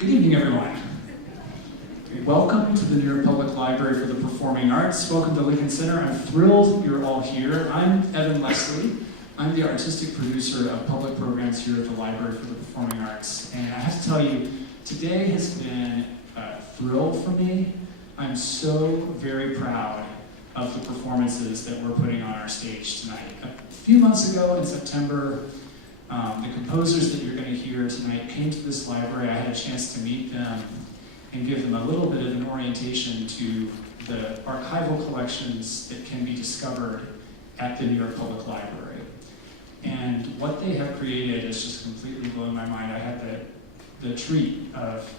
Good evening, everyone. Welcome to the New York Public Library for the Performing Arts. Welcome to Lincoln Center. I'm thrilled you're all here. I'm Evan Leslie. I'm the artistic producer of public programs here at the Library for the Performing Arts. And I have to tell you, today has been a thrill for me. I'm so very proud of the performances that we're putting on our stage tonight. A few months ago in September, the composers that you're going to hear tonight came to this library. I had a chance to meet them and give them a little bit of an orientation to the archival collections that can be discovered at the New York Public Library. And what they have created has just completely blown my mind. I had the treat of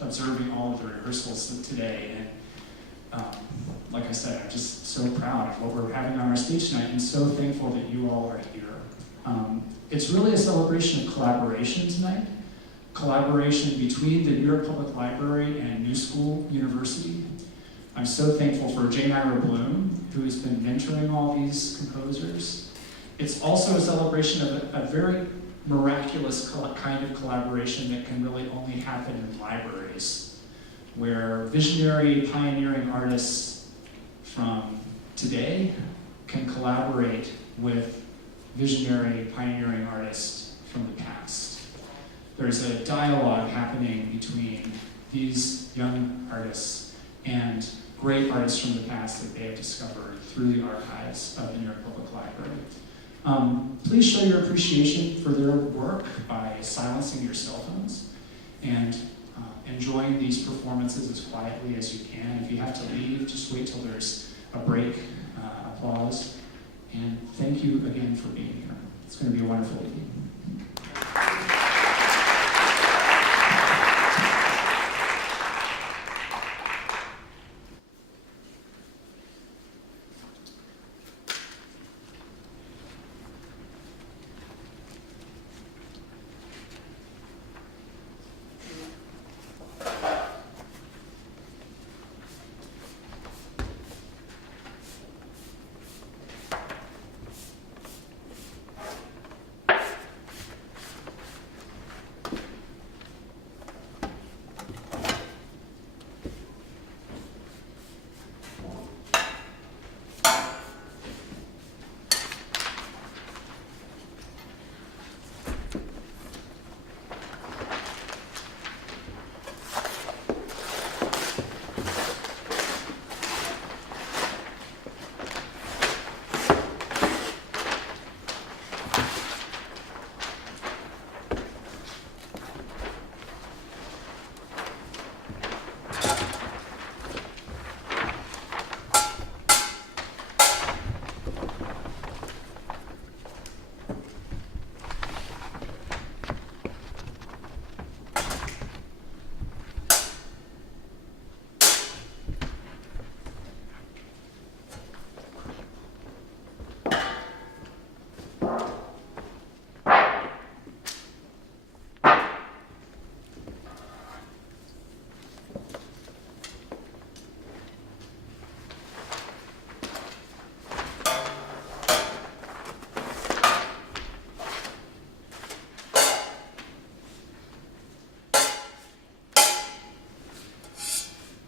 observing all of the rehearsals today, and like I said, I'm just so proud of what we're having on our stage tonight and so thankful that you all are here. It's really a celebration of collaboration tonight. Collaboration between the New York Public Library and New School University. I'm so thankful for Jane Ira Bloom, who has been mentoring all these composers. It's also a celebration of a very miraculous kind of collaboration that can really only happen in libraries, where visionary, pioneering artists from today can collaborate with visionary, pioneering artists from the past. There's a dialogue happening between these young artists and great artists from the past that they have discovered through the archives of the New York Public Library. Please show your appreciation for their work by silencing your cell phones and enjoying these performances as quietly as you can. If you have to leave, just wait till there's a break, applause. And thank you again for being here. It's going to be a wonderful evening.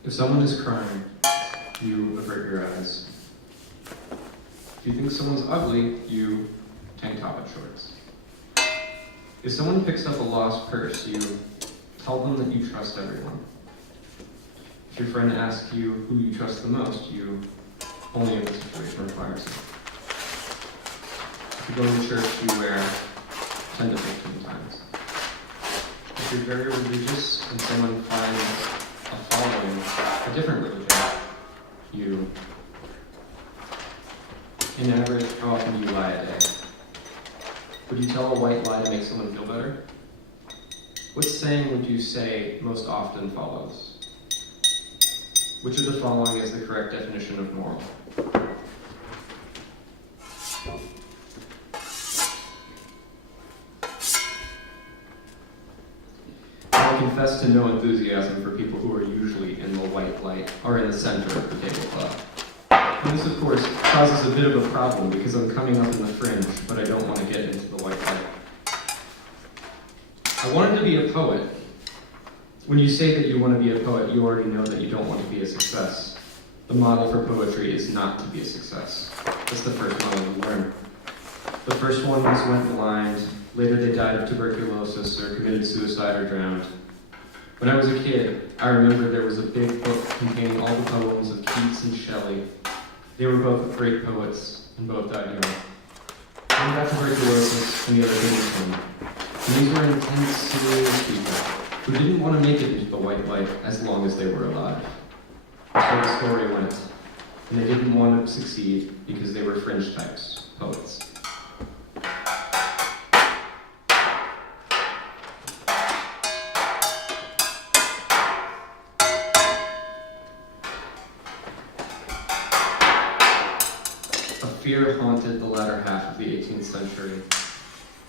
If someone is crying, you avert your eyes. If you think someone's ugly, you tank top and shorts. If someone picks up a lost purse, you tell them that you trust everyone. If your friend asks you who you trust the most, you only if the situation requires it. If you go to church, you wear 10 to 15 times. If you're very religious and someone finds a following a different religion, you, in average, how often do you lie a day? Would you tell a white lie to make someone feel better? What saying would you say most often follows? Which of the following is the correct definition of moral? I confess to no enthusiasm for people who are usually in the white light or in the center of the tablecloth. And this, of course, causes a bit of a problem because I'm coming up in the fringe, but I don't want to get into the white light. I wanted to be a poet, When you say that you want to be a poet, you already know that you don't want to be a success. The model for poetry is not to be a success. That's the first model you learn. The first ones went blind. Later they died of tuberculosis or committed suicide or drowned. When I was a kid, I remember there was a big book containing all the poems of Keats and Shelley. They were both great poets, and both died young. One got tuberculosis, and the other didn't. And these were intense, serious people who didn't want to make it into the white light as long as they were alive. That's how the story went. And they didn't want to succeed because they were fringe types, poets. Fear haunted the latter half of the 18th century.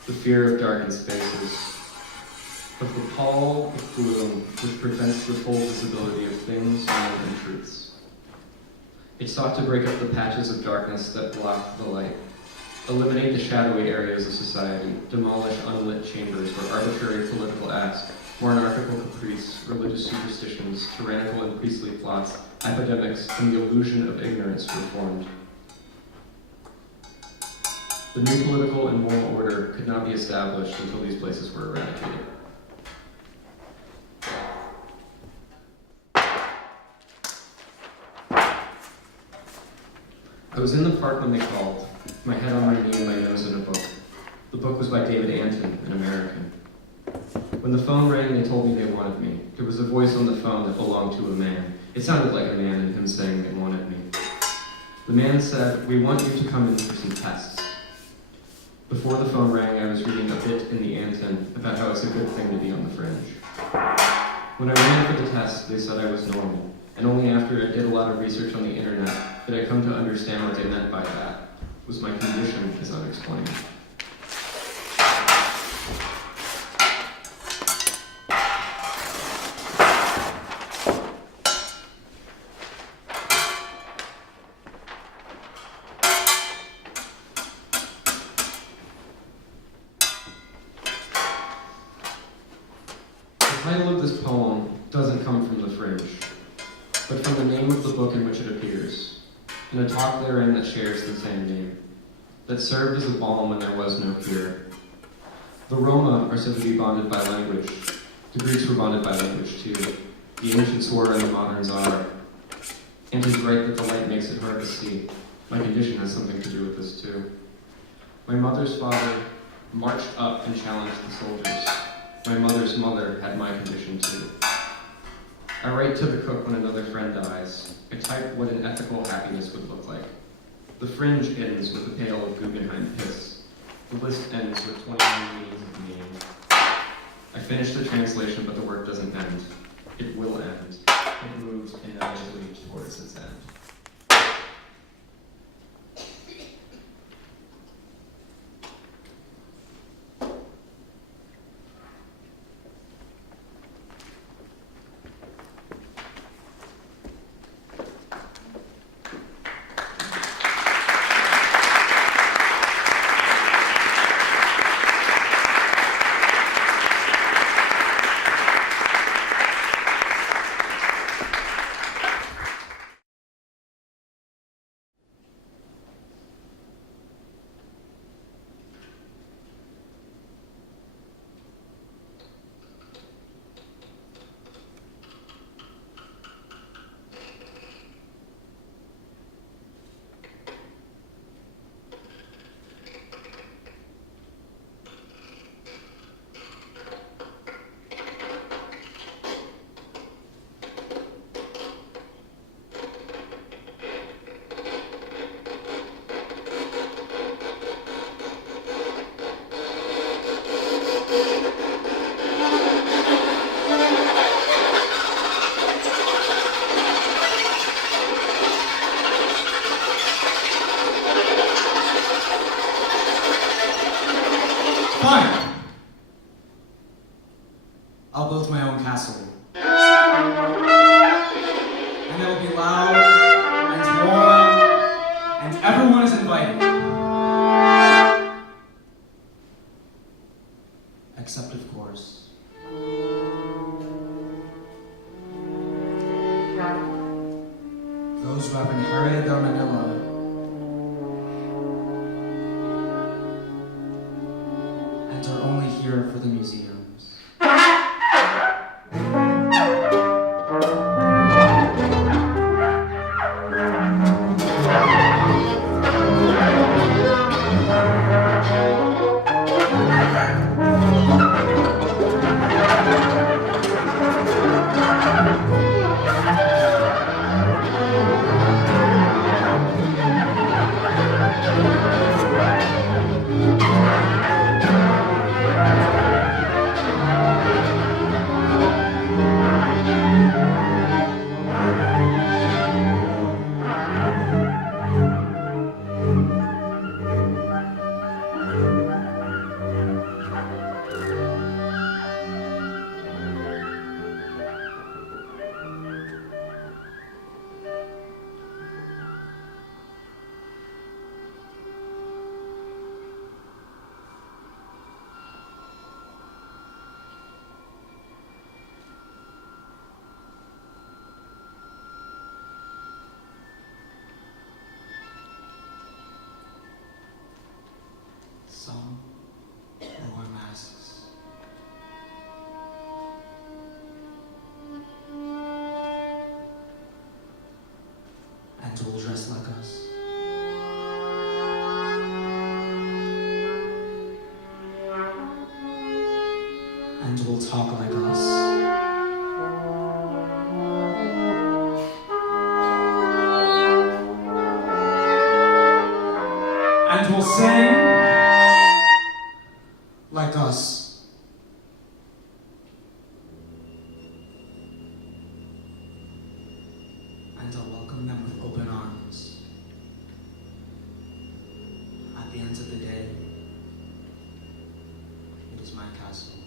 The fear of darkened spaces, of the pall of gloom which prevents the full visibility of things, men, and truths. It sought to break up the patches of darkness that blocked the light, eliminate the shadowy areas of society, demolish unlit chambers where arbitrary political acts, monarchical caprice, religious superstitions, tyrannical and priestly plots, epidemics, and the illusion of ignorance were formed. The new political and moral order could not be established until these places were eradicated. I was in the park when they called, my head on my knee and my nose in a book. The book was by David Anton, an American. When the phone rang, they told me they wanted me. There was a voice on the phone that belonged to a man. It sounded like a man and him saying they wanted me. The man said, "We want you to come in for some tests." Before the phone rang, I was reading a bit in the Anton about how it's a good thing to be on the fringe. When I went in for the test, they said I was normal, and only after I did a lot of research on the internet did I come to understand what they meant by that. Was my condition is unexplained. The title of this poem doesn't come from the fringe, but from the name of the book in which it appears, in a talk therein that shares the same name, that served as a balm when there was no cure. The Roma are said to be bonded by language. The Greeks were bonded by language too. The ancients were and the moderns are. And 'tis right that the light makes it hard to see. My condition has something to do with this too. My mother's father marched up and challenged the soldiers. My mother's mother had my condition too. I write to the cook when another friend dies. I type what an ethical happiness would look like. The fringe ends with a pail of Guggenheim piss. The list ends with 21 meanings of meaning. I finish the translation, but the work doesn't end. It will end. It moves inevitably towards its end. Fine. I'll build my own castle. And it'll be loud and warm, and everyone is invited. Except, of course, reserved for the museums. Some wore masks. And will dress like us. And will talk like us. And will sing like us. And I'll welcome them with open arms. At the end of the day, it is my castle.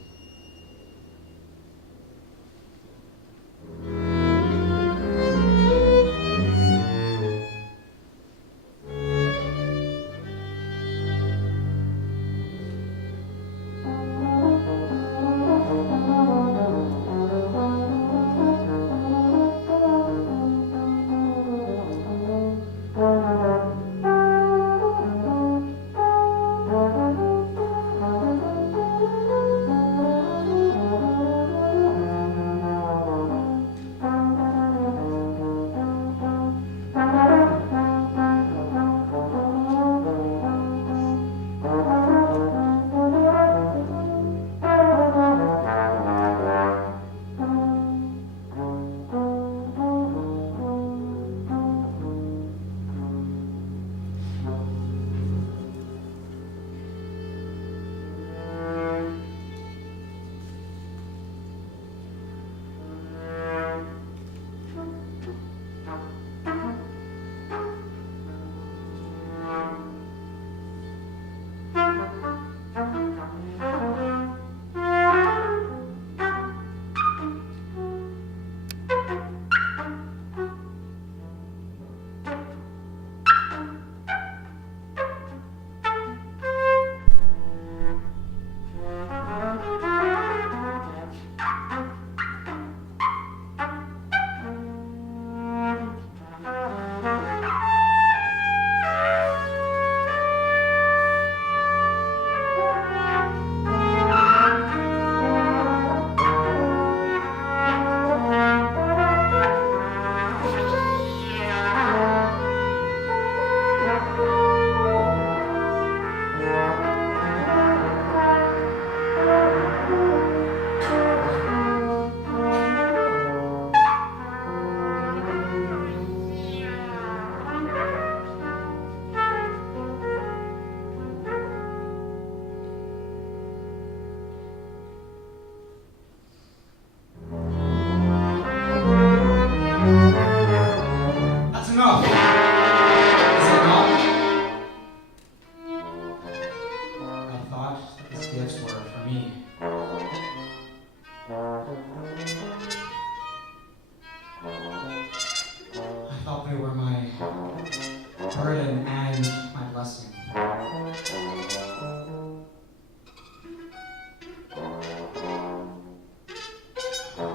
burden and my blessing.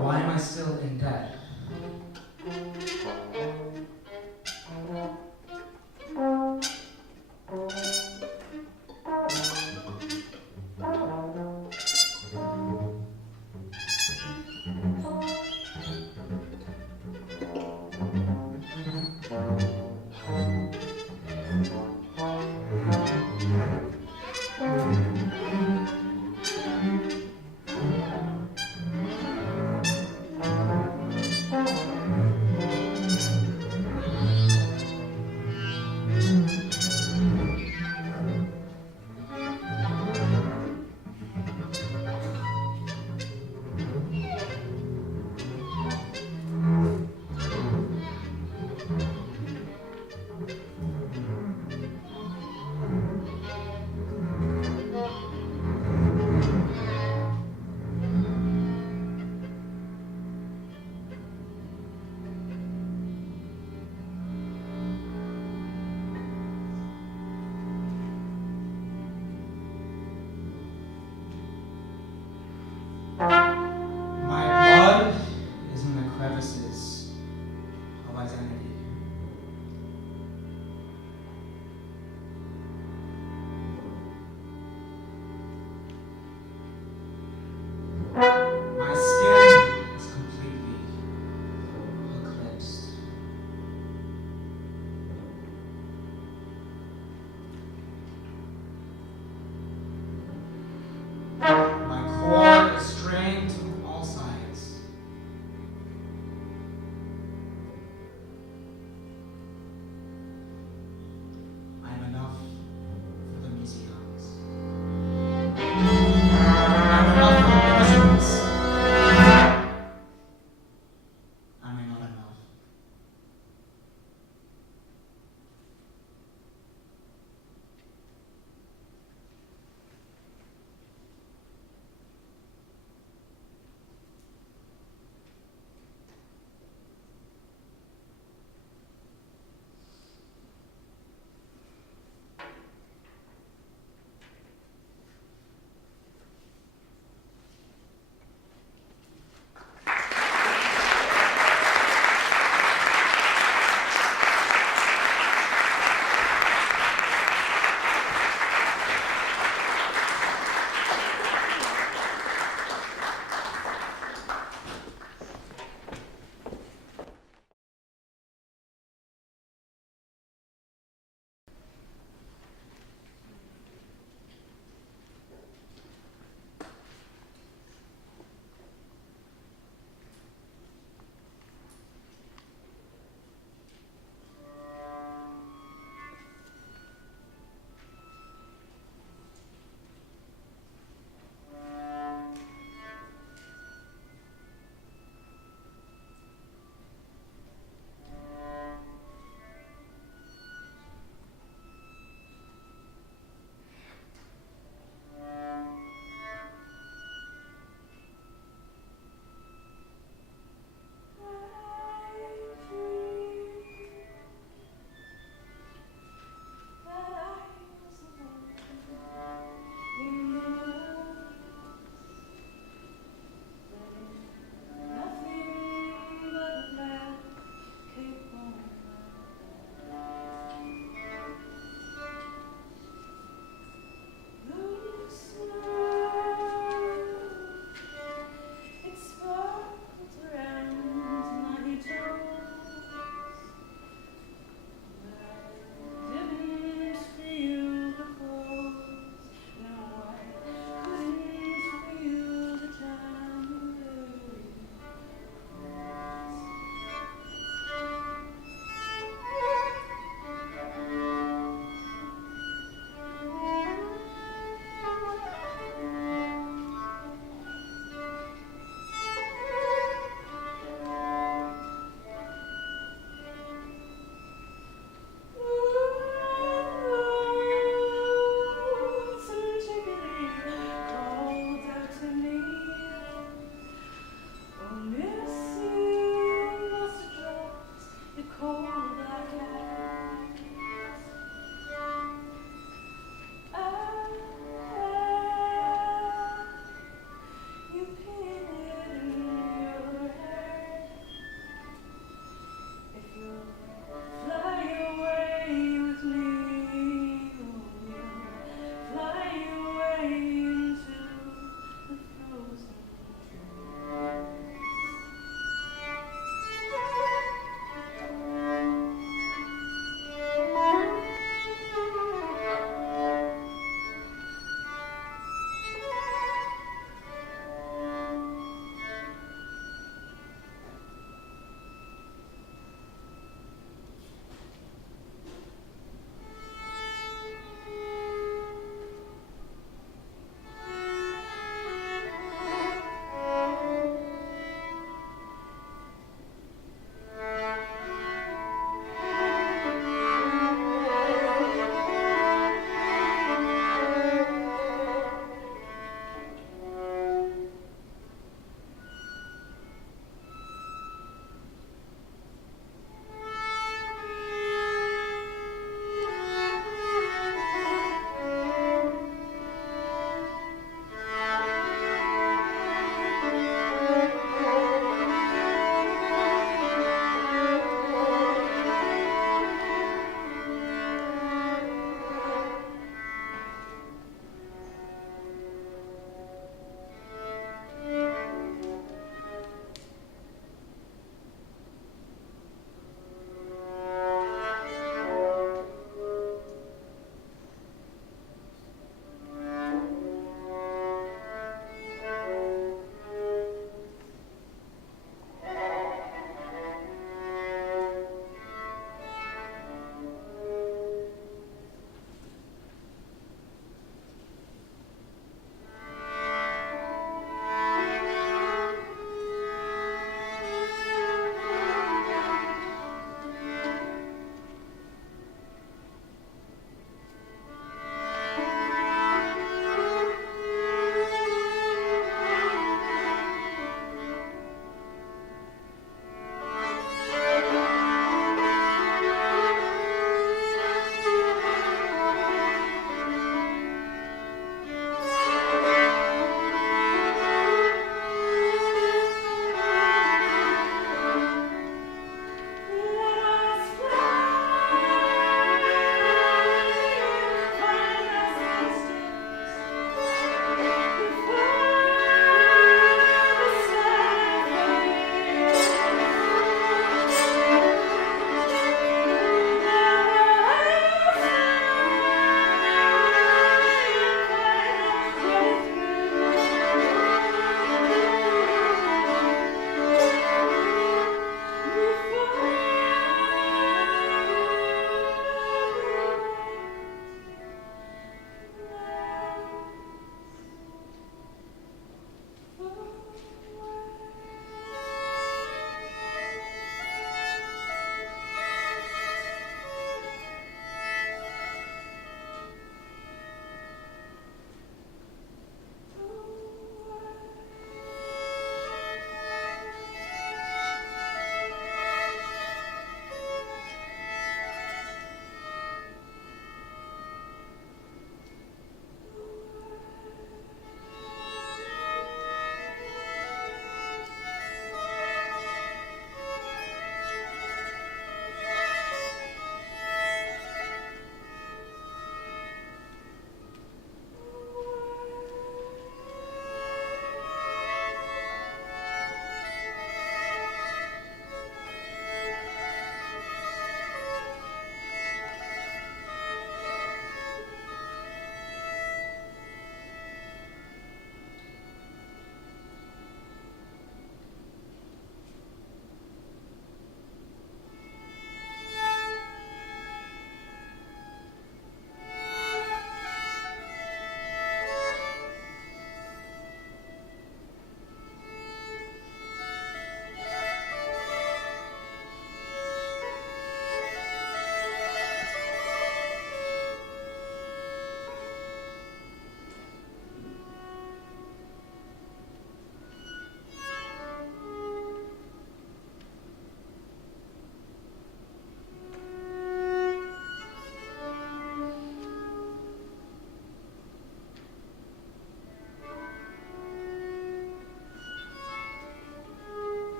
Why am I still in debt?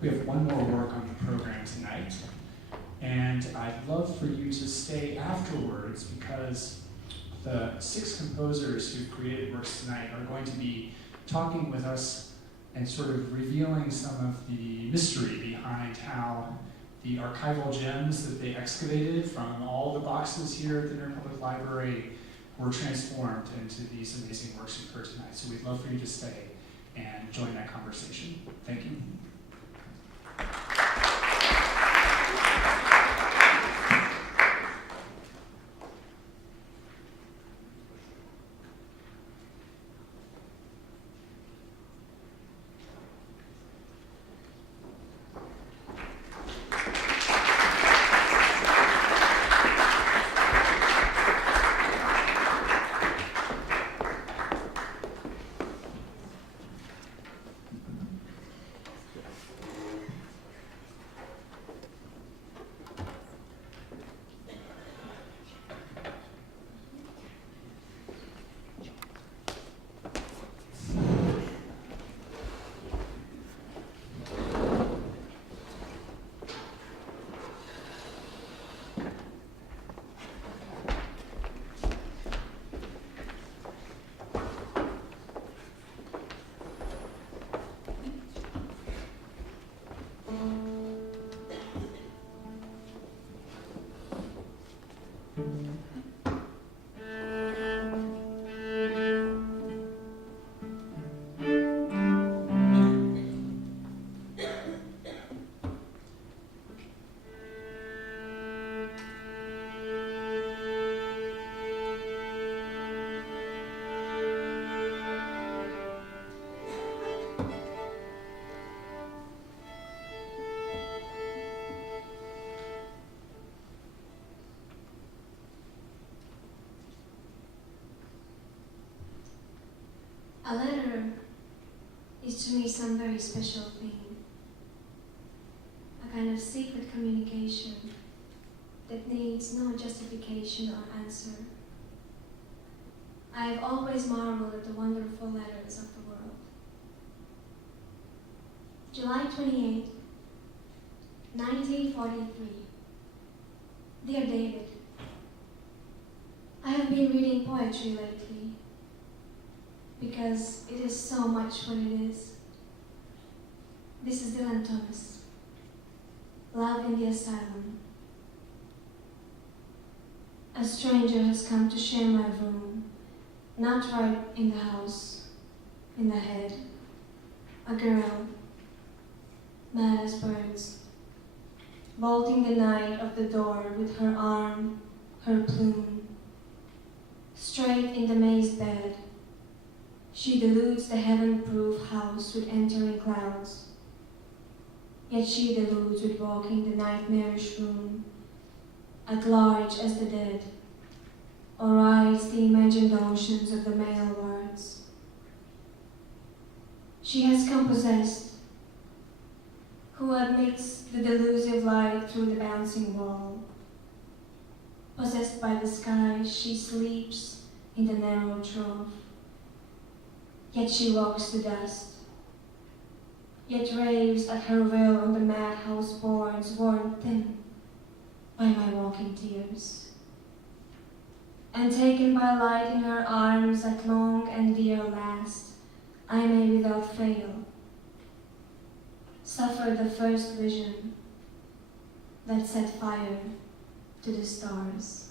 We have one more work on the program tonight, and I'd love for you to stay afterwards because the 6 composers who created works tonight are going to be talking with us and sort of revealing some of the mystery behind how the archival gems that they excavated from all the boxes here at the New York Public Library were transformed into these amazing works you've heard tonight. So we'd love for you to stay and join that conversation. Thank you. A letter is to me some very special thing, a kind of secret communication that needs no justification or answer. I have always marveled at the wonderful letters of the world. July 28, 1943. Dear David, I have been reading poetry lately, because it is so much what it is. This is Dylan Thomas. Love in the Asylum. A stranger has come to share my room, not right in the house, in the head. A girl, mad as birds, bolting the night of the door with her arm, her plume. Straight in the mazed bed, she deludes the heaven-proof house with entering clouds. Yet she deludes with walking the nightmarish room, at large as the dead, or rides the imagined oceans of the male words. She has come possessed, who admits the delusive light through the bouncing wall. Possessed by the sky, she sleeps in the narrow trough. Yet she walks to dust, yet raves at her will on the madhouse boards worn thin by my walking tears. And taken by light in her arms at long and dear last, I may without fail suffer the first vision that set fire to the stars.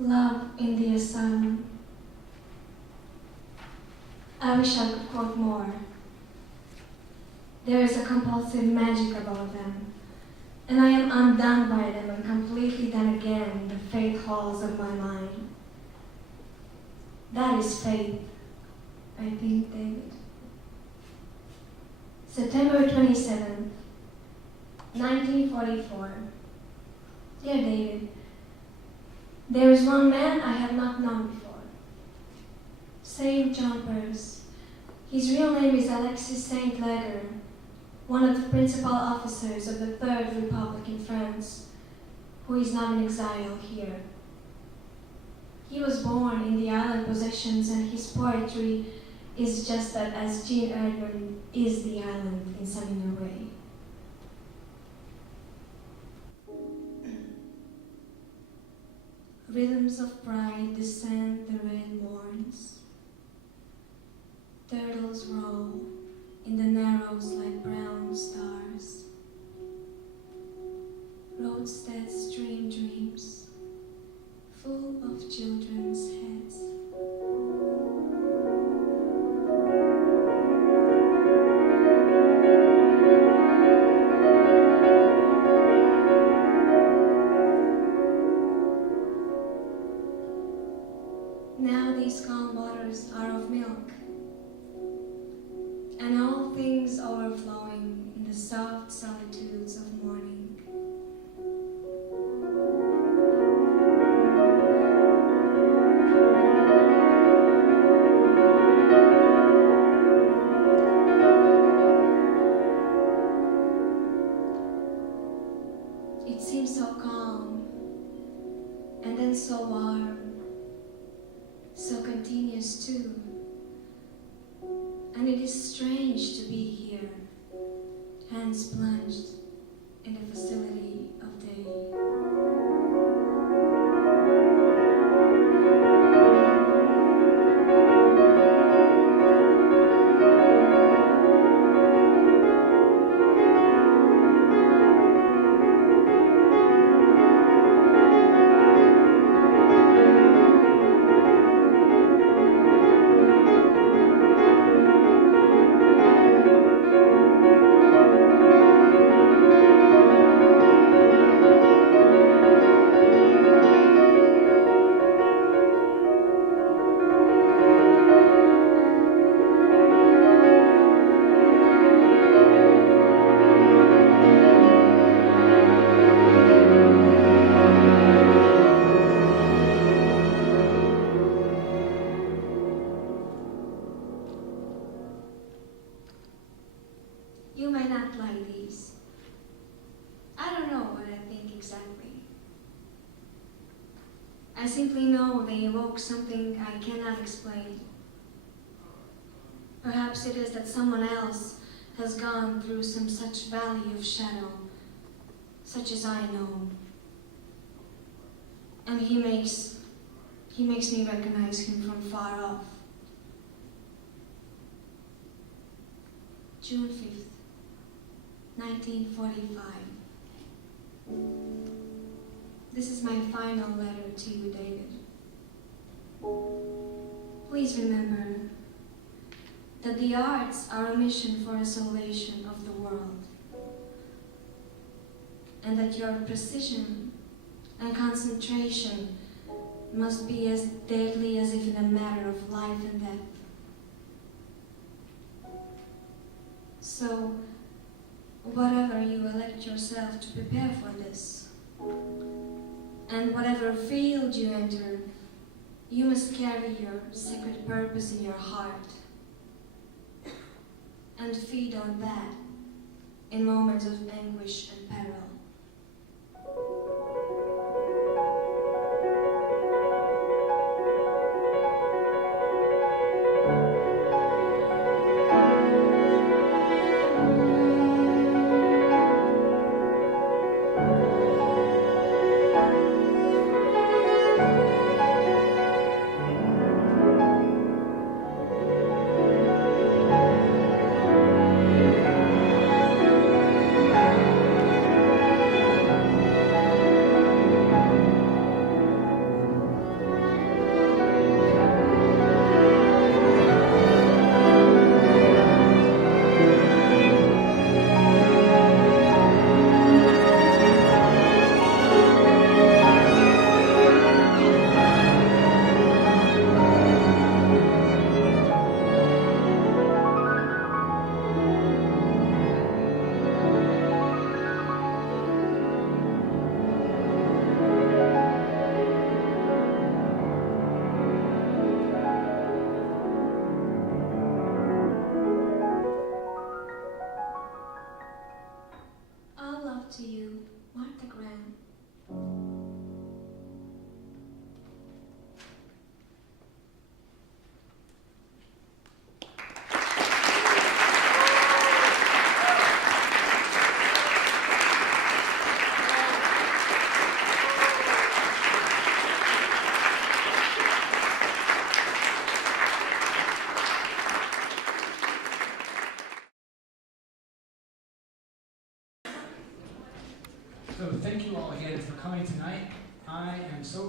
Love in the asylum. I wish I could quote more. There is a compulsive magic about them, and I am undone by them and completely done again in the faith halls of my mind. That is faith, I think, David. September 27th, 1944. Dear David, there is one man I have not known before. Saint John Peirce. His real name is Alexis Saint Leger, one of the principal officers of the Third Republic in France, who is now in exile here. He was born in the island possessions, and his poetry is just that as Jane Ira Bloom is the island in some inner way. Rhythms of pride descend the red morns. Turtles roll in the narrows like brown stars. Roadsteads dream dreams, full of children's heads. Now these calm waters are of milk, and all things overflowing in the soft solitudes of morning. It seems so calm, and then so warm, so continuous too. And it is strange to be here, hands plunged in the facility of day. You may not like these. I don't know what I think exactly. I simply know they evoke something I cannot explain. Perhaps it is that someone else has gone through some such valley of shadow, such as I know. And he makes me recognize him from far off. June 5th. 1945. This is my final letter to you, David. Please remember that the arts are a mission for a salvation of the world, and that your precision and concentration must be as deadly as if in a matter of life and death. So, whatever you elect yourself to prepare for this, and whatever field you enter, you must carry your sacred purpose in your heart and feed on that in moments of anguish and peril.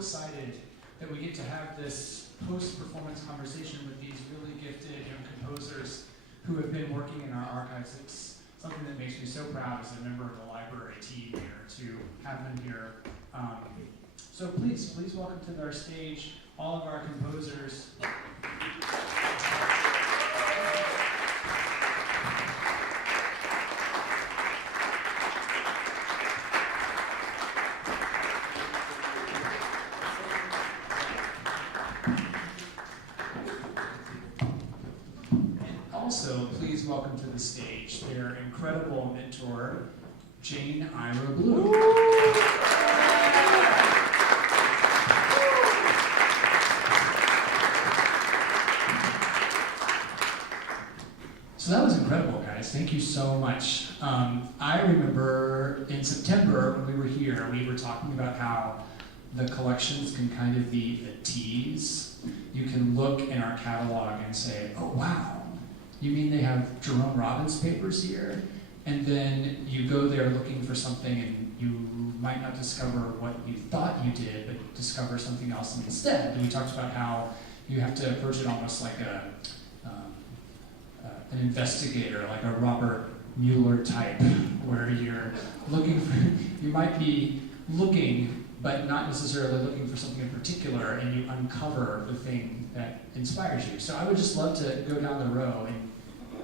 excited that we get to have this post-performance conversation with these really gifted young composers who have been working in our archives. It's something that makes me so proud as a member of the library team here to have them here. So please welcome to our stage all of our composers. Also, please welcome to the stage their incredible mentor, Jane Ira Bloom. So that was incredible, guys. Thank you so much. I remember in September when we were here, we were talking about how the collections can kind of be a tease. You can look in our catalog and say, oh, wow. You mean they have Jerome Robbins papers here? And then you go there looking for something and you might not discover what you thought you did, but discover something else instead. And we talked about how you have to approach it almost like an investigator, like a Robert Mueller type, where you're looking for, you might be looking, but not necessarily looking for something in particular, and you uncover the thing that inspires you. So I would just love to go down the row and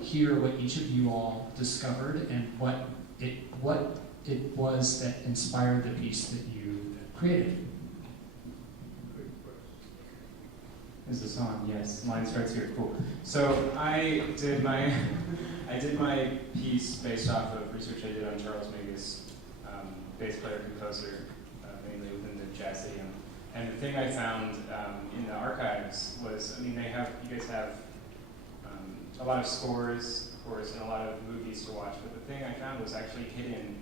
hear what each of you all discovered and what it was that inspired the piece that you created. Is this on? Yes, mine starts here. Cool. So I did my piece based off of research I did on Charles Mingus, bass player composer, mainly within the jazz idiom. And the thing I found in the archives was, I mean, you guys have a lot of scores, of course, and a lot of movies to watch. But the thing I found was actually hidden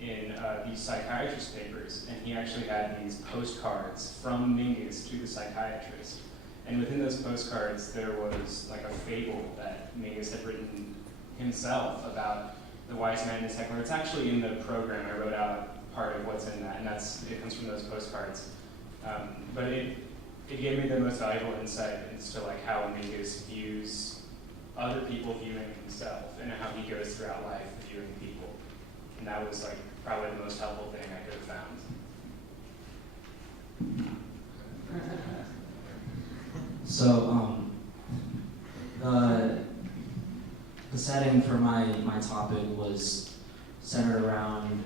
in these psychiatrist papers, and he actually had these postcards from Mingus to the psychiatrist. And within those postcards, there was like a fable that Mingus had written himself about the wise man and his heckler. It's actually in the program. I wrote out part of what's in that, and it comes from those postcards. But it gave me the most valuable insight into like how Mingus views other people viewing himself, and how he goes throughout life viewing people. And that was like probably the most helpful thing I could have found. So the setting for my topic was centered around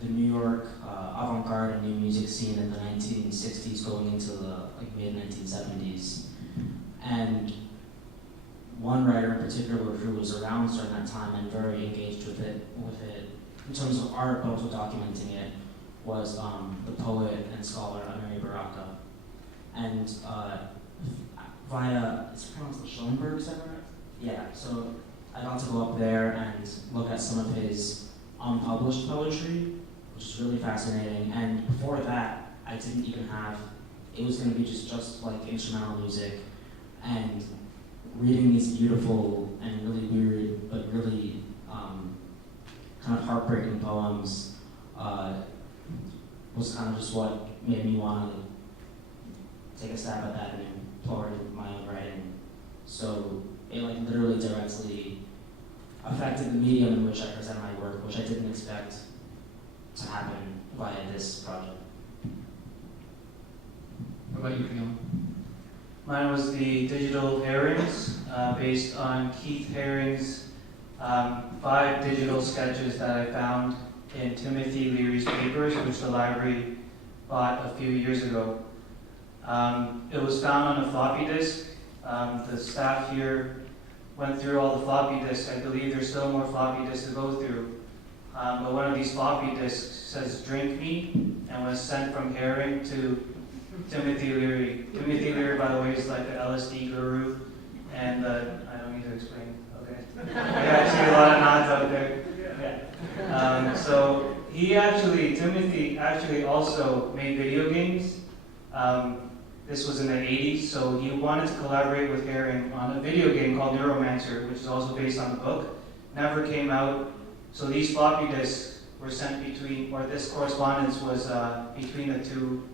the New York avant-garde and new music scene in the 1960s going into the mid-1970s. And one writer in particular who was around during that time and very engaged with it in terms of art, but also documenting it, was the poet and scholar Amiri Baraka. And via, it's pronounced Schoenberg, is that right? Yeah, so I got to go up there and look at some of his unpublished poetry, which is really fascinating. And before that, I didn't even have, it was going to be just like instrumental music, and reading these beautiful and really weird, but really kind of heartbreaking poems was kind of just what made me want to take a stab at that and employ my own writing. So it like literally directly affected the medium in which I present my work, which I didn't expect to happen via this project. What about you, Kalun? Mine was the digital Herrings, based on Keith Haring's 5 digital sketches that I found in Timothy Leary's papers, which the library bought a few years ago. It was found on a floppy disk. The staff here went through all the floppy disks. I believe there's still more floppy disks to go through. But one of these floppy disks says "Drink Me" and was sent from Haring to Timothy Leary. Timothy Leary, by the way, is like the LSD guru, and I don't need to explain. Okay, I see a lot of nods out there. Yeah. So Timothy actually also made video games. This was in the 80s, so he wanted to collaborate with Haring on a video game called Neuromancer, which is also based on the book. Never came out. So these floppy disks were sent between, or this correspondence was between the two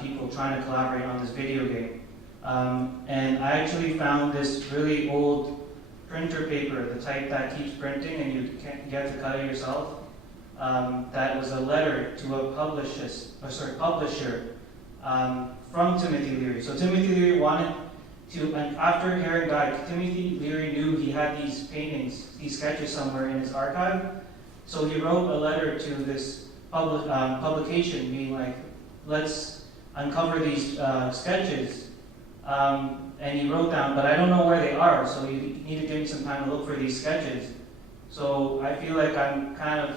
people trying to collaborate on this video game. And I actually found this really old printer paper, the type that keeps printing and you get to cut it yourself. That was a letter to a publisher from Timothy Leary. So Timothy Leary wanted to, and after Herring died, Timothy Leary knew he had these paintings, these sketches somewhere in his archive. So he wrote a letter to this publication being like, let's uncover these sketches. And he wrote down, but I don't know where they are, so you need to give me some time to look for these sketches. So I feel like I'm kind of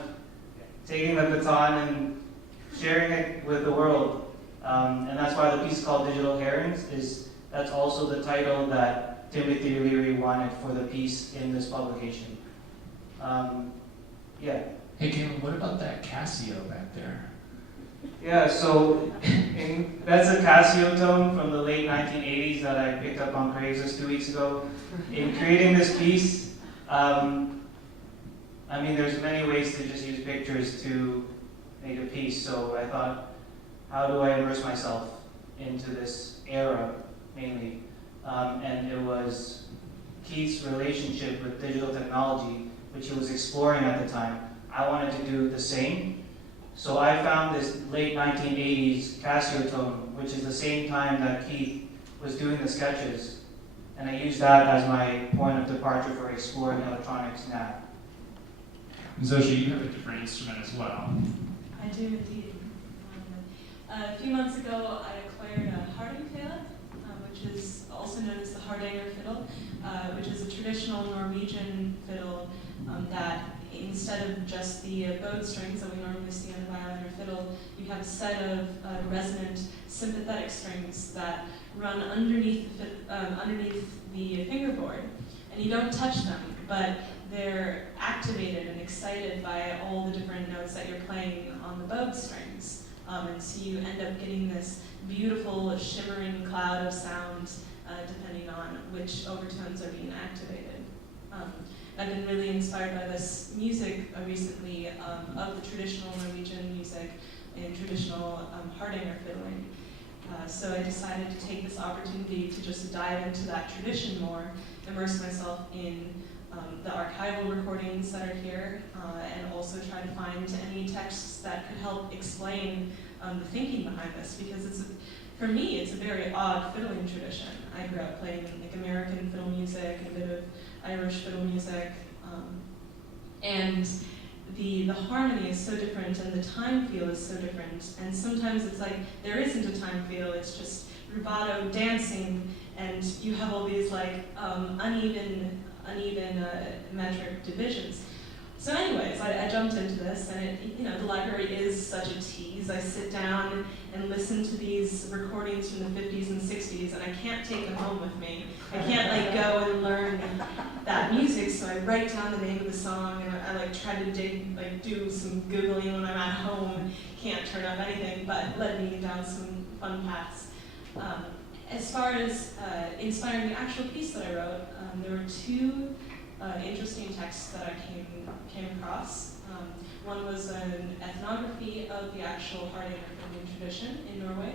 taking the baton and sharing it with the world. And that's why the piece called Digital Herrings that's also the title that Timothy Leary wanted for the piece in this publication. Yeah. Hey, Kalun, what about that Casio back there? Yeah, so that's a Casio tone from the late 1980s that I picked up on Craigslist 2 weeks ago. In creating this piece, I mean, there's many ways to just use pictures to make a piece, so I thought, how do I immerse myself into this era, mainly? And it was Keith's relationship with digital technology, which he was exploring at the time. I wanted to do the same. So I found this late 1980s Casio tone, which is the same time that Keith was doing the sketches. And I used that as my point of departure for exploring electronics now. Zosha, you have a different instrument as well. I do indeed. A few months ago, I acquired a Hardingfele, which is also known as the Hardanger fiddle, which is a traditional Norwegian fiddle that instead of just the bowed strings that we normally see on a violin or fiddle, you have a set of resonant sympathetic strings that run underneath the fingerboard, and you don't touch them, but they're activated and excited by all the different notes that you're playing on the bowed strings. And so you end up getting this beautiful shimmering cloud of sound depending on which overtones are being activated. I've been really inspired by this music recently of the traditional Norwegian music and traditional Hardanger fiddling. So I decided to take this opportunity to just dive into that tradition more, immerse myself in the archival recordings that are here, and also try to find any texts that could help explain the thinking behind this, because for me, it's a very odd fiddling tradition. I grew up playing like American fiddle music, a bit of Irish fiddle music, and the harmony is so different and the time feel is so different, and sometimes it's like there isn't a time feel, it's just rubato dancing, and you have all these like uneven metric divisions. So anyways, I jumped into this, and the library is such a tease. I sit down and listen to these recordings from the 50s and 60s, and I can't take them home with me. I can't like go and learn that music, so I write down the name of the song, and I like try to do some Googling when I'm at home. Can't turn up anything, but led me down some fun paths. As far as inspiring the actual piece that I wrote, there were two interesting texts that I came across. One was an ethnography of the actual Hardanger fiddling tradition in Norway,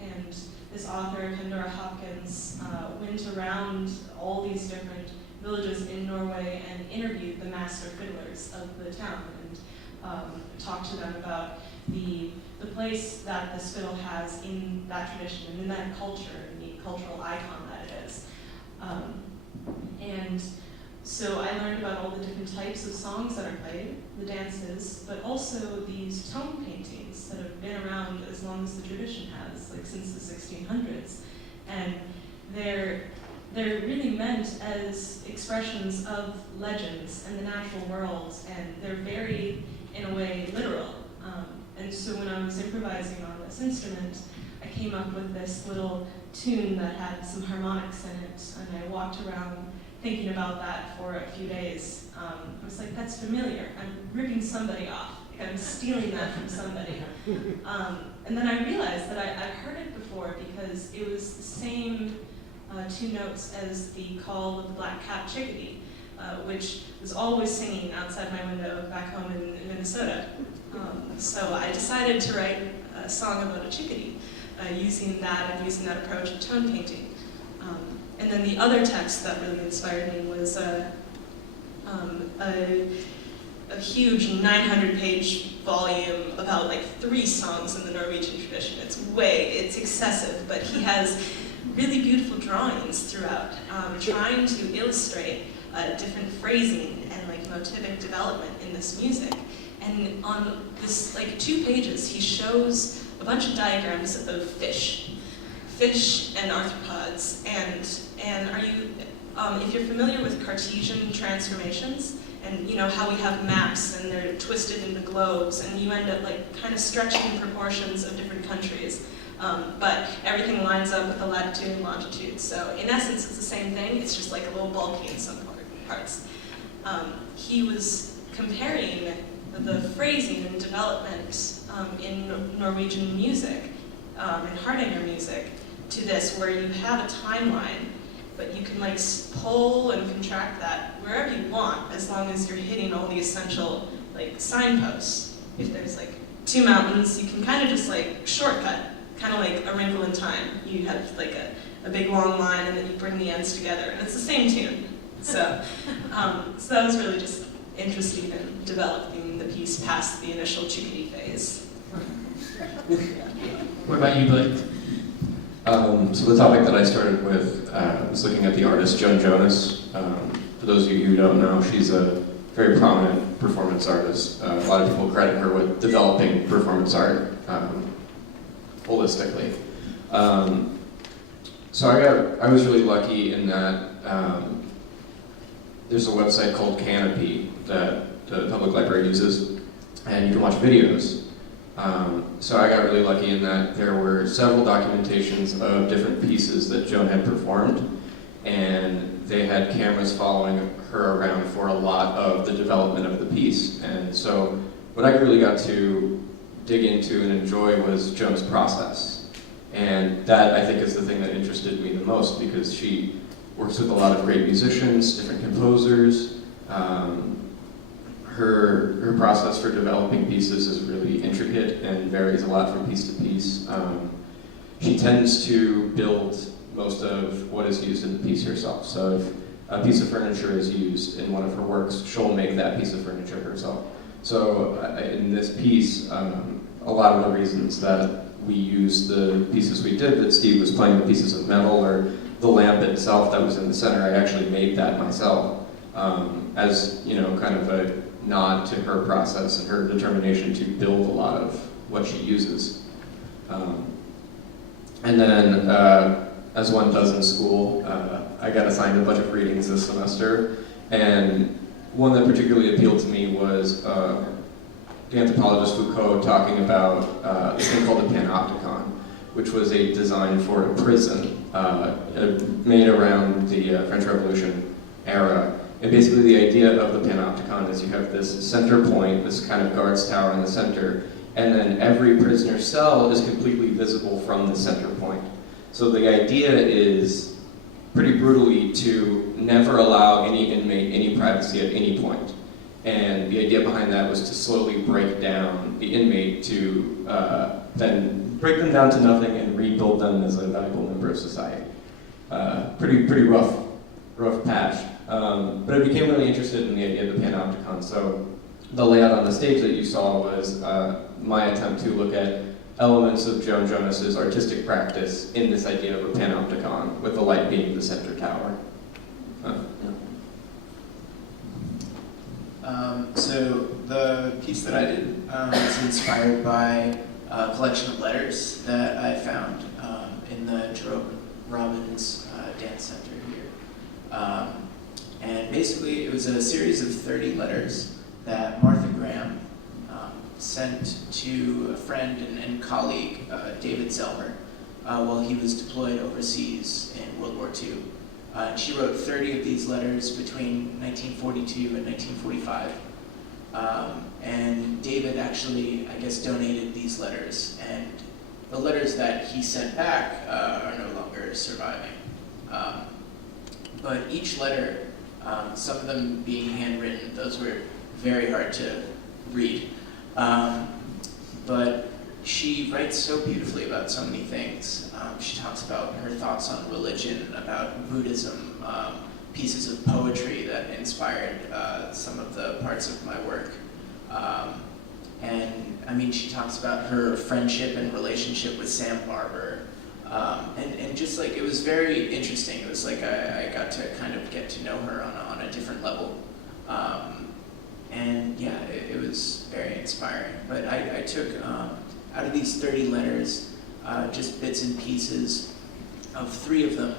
and this author, Pandora Hopkins, went around all these different villages in Norway and interviewed the master fiddlers of the town and talked to them about the place that this fiddle has in that tradition and in that culture, and the cultural icon that it is. And so I learned about all the different types of songs that are played, the dances, but also these tone paintings that have been around as long as the tradition has, like since the 1600s. And they're really meant as expressions of legends and the natural world, and they're very, in a way, literal. And so when I was improvising on this instrument, I came up with this little tune that had some harmonics in it, and I walked around thinking about that for a few days. I was like, that's familiar. I'm ripping somebody off. Like I'm stealing that from somebody. And then I realized that I've heard it before because it was the same two notes as the call of the black-capped chickadee, which was always singing outside my window back home in Minnesota. So I decided to write a song about a chickadee, using that approach of tone painting. And then the other text that really inspired me was a huge 900-page volume about like 3 songs in the Norwegian tradition. It's excessive, but he has really beautiful drawings throughout, trying to illustrate different phrasing and like motivic development in this music. And on this, like 2 pages, he shows a bunch of diagrams of fish and arthropods. And are you, if you're familiar with Cartesian transformations, and you know how we have maps and they're twisted into globes, and you end up like kind of stretching proportions of different countries. But everything lines up with the latitude and longitude. So in essence, it's the same thing. It's just like a little bulky in some parts. He was comparing the phrasing and development in Norwegian music, in Hardanger music, to this, where you have a timeline, but you can like pull and contract that wherever you want, as long as you're hitting all the essential like signposts. If there's like 2 mountains, you can kind of just like shortcut, kind of like A Wrinkle in Time. You have like a big long line, and then you bring the ends together, and it's the same tune. So, so that was really just interesting in developing the piece past the initial chickadee phase. What about you, Blake? So the topic that I started with was looking at the artist Jonas. For those of you who don't know, she's a very prominent performance artist. A lot of people credit her with developing performance art holistically. So I was really lucky in that there's a website called Canopy that the public library uses, and you can watch videos. So I got really lucky in that there were several documentations of different pieces that Joan had performed, and they had cameras following her around for a lot of the development of the piece. And so what I really got to dig into and enjoy was Joan's process. And that, I think, is the thing that interested me the most, because she works with a lot of great musicians, different composers. Her process for developing pieces is really intricate and varies a lot from piece to piece. She tends to build most of what is used in the piece herself. So if a piece of furniture is used in one of her works, she'll make that piece of furniture herself. So in this piece, a lot of the reasons that we used the pieces we did, that Steve was playing the pieces of metal, or the lamp itself that was in the center, I actually made that myself, as kind of a nod to her process and her determination to build a lot of what she uses. And then, as one does in school, I got assigned a bunch of readings this semester, and one that particularly appealed to me was the anthropologist Foucault talking about this thing called the panopticon, which was a design for a prison made around the French Revolution era. And basically the idea of the panopticon is you have this center point, this kind of guard's tower in the center, and then every prisoner's cell is completely visible from the center point. So the idea is, pretty brutally, to never allow any inmate any privacy at any point. And the idea behind that was to slowly break down the inmate to then break them down to nothing and rebuild them as a valuable member of society. Pretty rough patch. But I became really interested in the idea of the panopticon. So the layout on the stage that you saw was my attempt to look at elements of Joan Jonas's artistic practice in this idea of a panopticon, with the light being the center tower. So the piece that I did was inspired by a collection of letters that I found in the Jerome Robbins Dance Center here. And basically it was a series of 30 letters that Martha Graham sent to a friend and colleague, David Zelmer, while he was deployed overseas in World War II. And she wrote 30 of these letters between 1942 and 1945. And David actually, I guess, donated these letters. And the letters that he sent back are no longer surviving. But each letter, some of them being handwritten, those were very hard to read. But she writes so beautifully about so many things. She talks about her thoughts on religion, about Buddhism, pieces of poetry that inspired some of the parts of my work. And I mean, she talks about her friendship and relationship with Sam Barber. And just like, it was very interesting. It was like I got to kind of get to know her on a different level. And yeah, it was very inspiring. But I took, out of these 30 letters, just bits and pieces of 3 of them.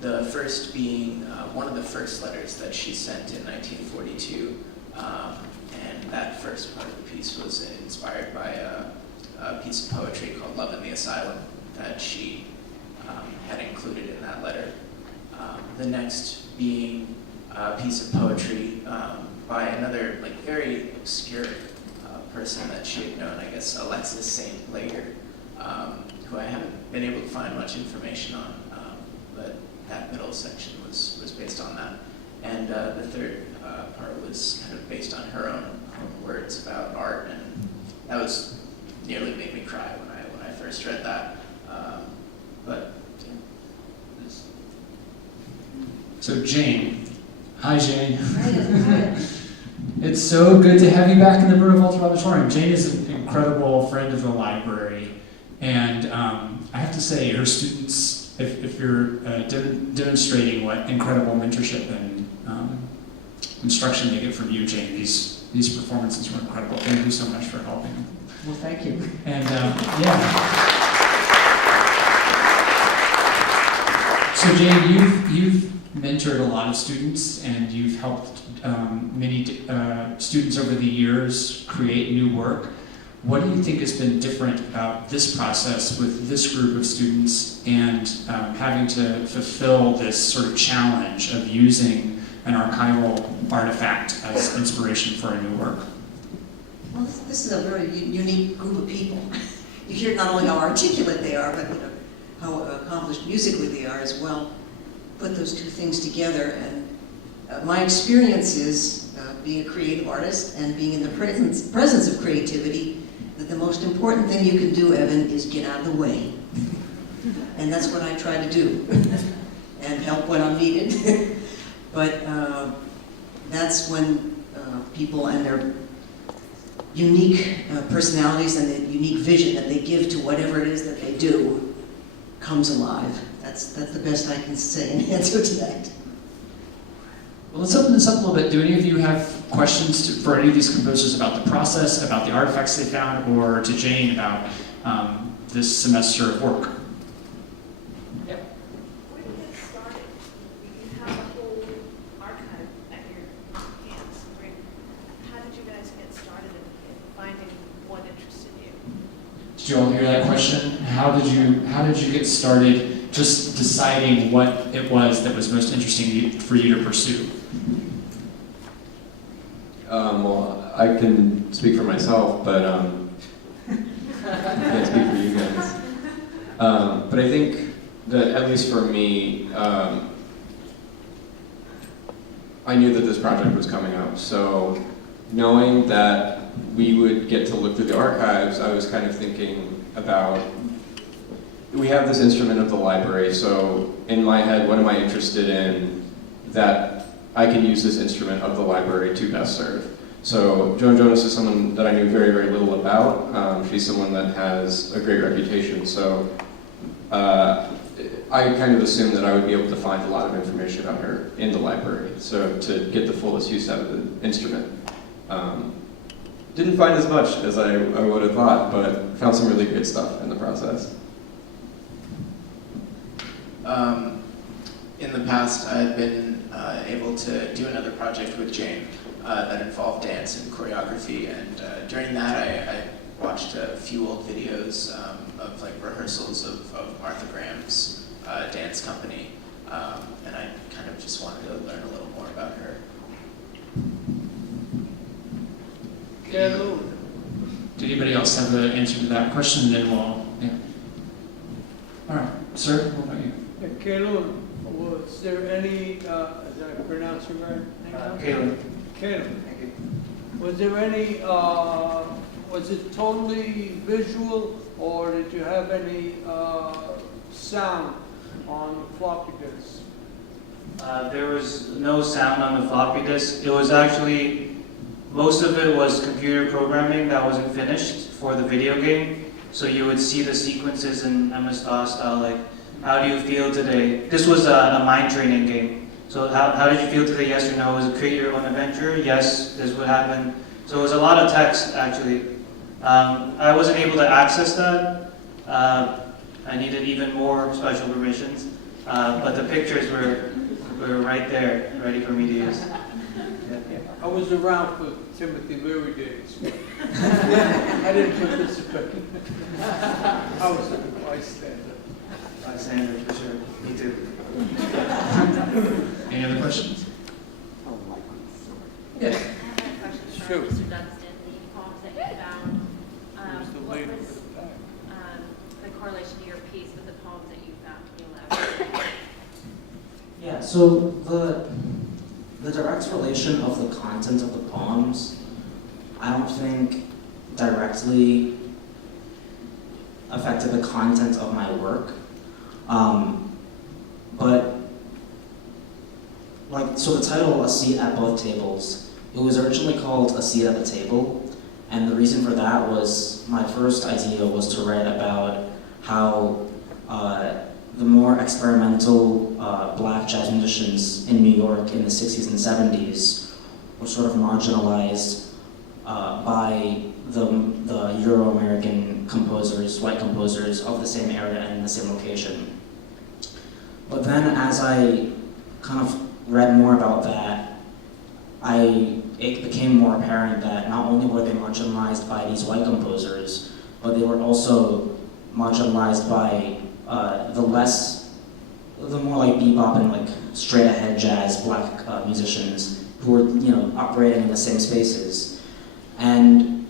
The first being one of the first letters that she sent in 1942. And that first part of the piece was inspired by a piece of poetry called Love in the Asylum that she had included in that letter. The next being a piece of poetry by another like very obscure person that she had known, I guess Alexis St. Lager, who I haven't been able to find much information on, but that middle section was based on that. And the third part was kind of based on her own words about art, and that was nearly made me cry when I first read that. But yeah. So Jane, hi Jane. Hi. It's so good to have you back in the Bruno Walter Auditorium. Jane is an incredible friend of the library, and I have to say, her students, if you're demonstrating what incredible mentorship and instruction they get from you, Jane, these performances were incredible. Thank you so much for helping. Well, thank you. And yeah. So Jane, you've mentored a lot of students, and you've helped many students over the years create new work. What do you think has been different about this process with this group of students and having to fulfill this sort of challenge of using an archival artifact as inspiration for a new work? Well, this is a very unique group of people. You hear not only how articulate they are, but how accomplished musically they are as well. Put those two things together, and my experience is being a creative artist and being in the presence of creativity, that the most important thing you can do, Evan, is get out of the way. And that's what I try to do, and help when I'm needed. But that's when people and their unique personalities and the unique vision that they give to whatever it is that they do comes alive. That's the best I can say in answer to that. Well, let's open this up a little bit. Do any of you have questions for any of these composers about the process, about the artifacts they found, or to Jane about this semester of work? When you get started, you have a whole archive at your hands. How did you guys get started in finding what interested you? Did you all hear that question? How did you get started just deciding what it was that was most interesting for you to pursue? Well, I can speak for myself, but I can't speak for you guys. But I think that, at least for me, I knew that this project was coming up. So knowing that we would get to look through the archives, I was kind of thinking about, we have this instrument of the library, so in my head, what am I interested in that I can use this instrument of the library to best serve? So Jonas is someone that I knew very, very little about. She's someone that has a great reputation, so I kind of assumed that I would be able to find a lot of information about her in the library, so to get the fullest use out of the instrument. Didn't find as much as I would have thought, but found some really good stuff in the process. In the past, I've been able to do another project with Jane that involved dance and choreography, and during that I watched a few old videos of like rehearsals of Martha Graham's dance company, and I kind of just wanted to learn a little more about her. Did anybody else have an answer to that question? And then we'll, yeah. All right, sir, what about you? Kalun, was there any, did I pronounce your right name? Kalun. Kalun. Thank you. Was there any was it totally visual, or did you have any sound on the floppy disk? There was no sound on the floppy disk. It was actually, most of it was computer programming that wasn't finished for the video game. So you would see the sequences in MS-DOS style, like, how do you feel today? This was a mind training game. So how did you feel today, yes or no? Was it create your own adventure? Yes, this would happen. So it was a lot of text, actually. I wasn't able to access that. I needed even more special permissions. But the pictures were right there, ready for me to use. I was around for Timothy Leary days. I didn't participate. I was a bystander. Bystander, for sure. Me too. Any other questions? I Yes. have a question for Sure. Mr. Dunston. The poems that you found, Who's the what lady was with the tie? the correlation to your piece with the poems that you found? Can you elaborate? Yeah, so the direct relation of the content of the poems, I don't think directly affected the content of my work. But, like, so the title, A Seat at Both Tables, it was originally called A Seat at the Table, and the reason for that was my first idea was to write about how the more experimental black jazz musicians in New York in the 60s and 70s were sort of marginalized by the Euro-American composers, white composers of the same area and in the same location. But then as I kind of read more about that, it became more apparent that not only were they marginalized by these white composers, but they were also marginalized by the more like bebop and like straight ahead jazz black musicians who were operating in the same spaces. And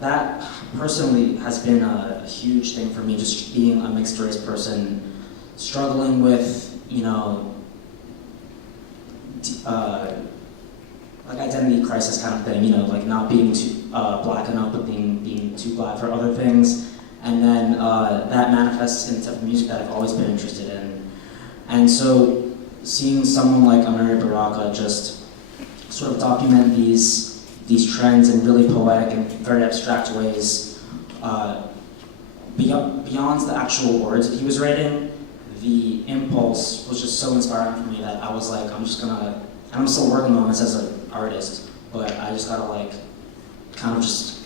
that personally has been a huge thing for me, just being a mixed race person, struggling with like identity crisis kind of thing, like not being too black enough but being too black for other things. And then that manifests in the type of music that I've always been interested in. And so seeing someone like Amiri Baraka just sort of document these trends in really poetic and very abstract ways, beyond the actual words that he was writing, the impulse was just so inspiring for me that I was like, I'm still working on this as an artist, but I just gotta like kind of just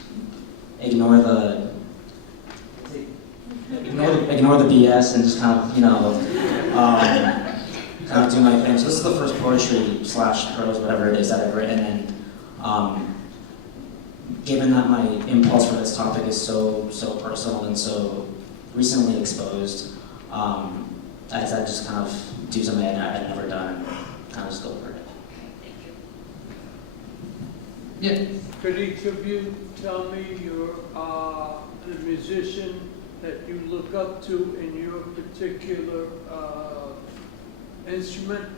ignore the BS and just kind of, kind of do my thing. So this is the first poetry / prose, whatever it is, that I've written, and given that my impulse for this topic is so personal and so recently exposed, I just kind of do something I'd never done and kind of just go for it. Yeah. Could each of you tell me the musician that you look up to in your particular instrument?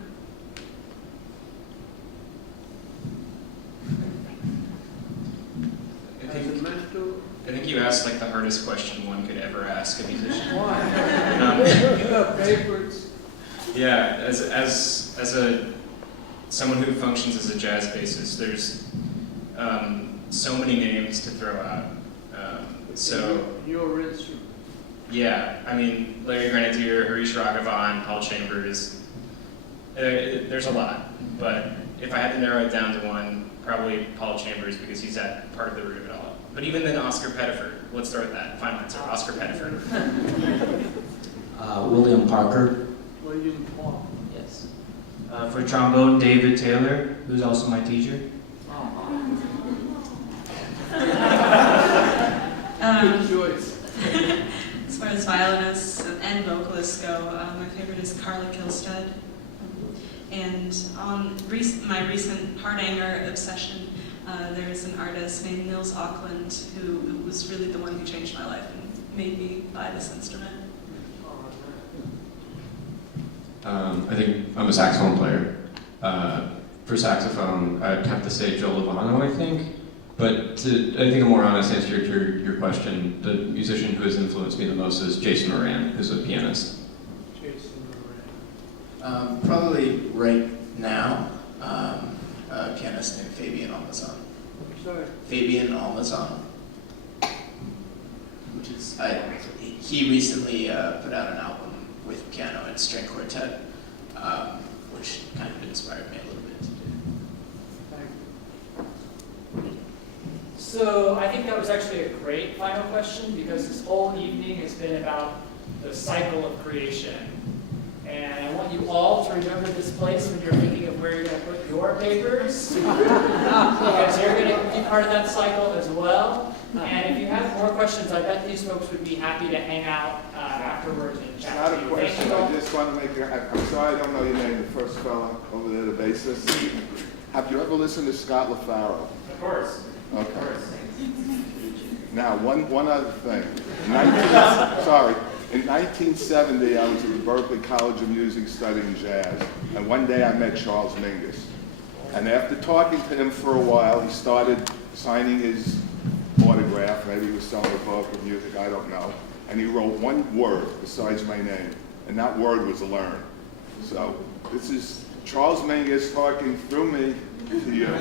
As a mentor? I think you asked like the hardest question one could ever ask a musician. Why? You have favorites. Yeah, as someone who functions as a jazz bassist, there's so many names to throw out. Your instrument. Yeah, I mean Larry Grenadier, Harish Raghavan, Paul Chambers. There's a lot, but if I had to narrow it down to one, probably Paul Chambers, because he's at part of the root of it all. But even then, Oscar Pettiford. Let's start with that. Final answer, Oscar Pettiford. William Parker. William Parker. Yes. For trombone, David Taylor, who's also my teacher. Good choice. As far as violinists and vocalists go, my favorite is Carla Kilstead. And on my recent Hardanger obsession, there is an artist named Nils Auckland who was really the one who changed my life and made me buy this instrument. I think I'm a saxophone player. For saxophone, I'd have to say Joe Lovano, I think. But I think a more honest answer to your question, the musician who has influenced me the most is Jason Moran, who's a pianist. Jason Moran. Probably right now, a pianist named Fabian Almazan. I'm sorry. Fabian Almazan, which is, he recently put out an album with piano and string quartet, which kind of inspired me a little bit to do. So I think that was actually a great final question because this whole evening has been about the cycle of creation. And I want you all to remember this place when you're thinking of where you're going to put your papers, because you're going to be part of that cycle as well. And if you have more questions, I bet these folks would be happy to hang out afterwards and chat Not with a you. question, Thank you I all. just want to make, I'm sorry I don't know your name, the first fella over there, the bassist. Have you ever listened to Scott LaFaro? Of course. Okay. Of course. Now, one other thing. In 1970, I was at the Berklee College of Music studying jazz, and one day I met Charles Mingus. And after talking to him for a while, he started signing his autograph. Maybe he was selling a book of music, I don't know. And he wrote one word besides my name, and that word was learn. So this is Charles Mingus talking through me to you.